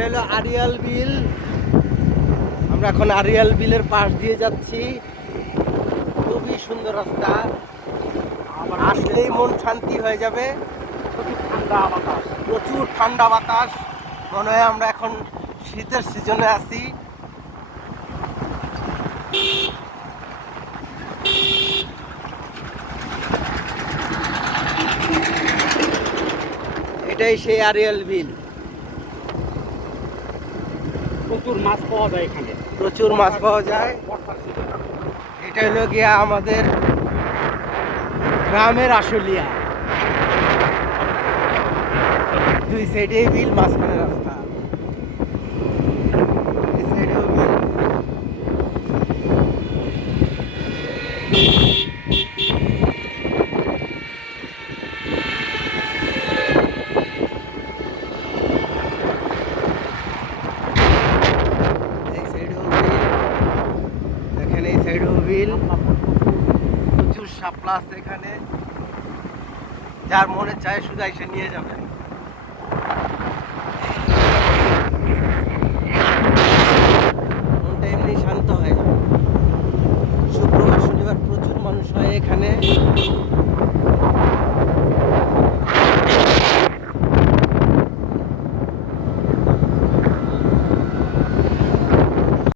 এটা হলো আরিয়াল বিল। আমরা এখন আরিয়াল বিলের পাশ দিয়ে যাচ্ছি। খুবই সুন্দর রাস্তা, আসলেই মন শান্তি হয়ে যাবে। প্রচুর ঠান্ডা বাতাস, মনে হয় আমরা এখন শীতের সিজনে আছি। এটাই সেই আরিয়াল বিল। প্রচুর মাছ পাওয়া যায় এখানে, প্রচুর মাছ পাওয়া যায়। এটা হলো গিয়া আমাদের গ্রামের আশুলিয়া। দুই সাইডে বিল, মাঝখানে রাস্তা। এই সাইডেও বিল। এই সাইডেও বিল, দেখেন এই সাইডেও বিল। প্রচুর শাপলা আছে এখানে, যার মনে চায় শুধু এসে নিয়ে যাবেন।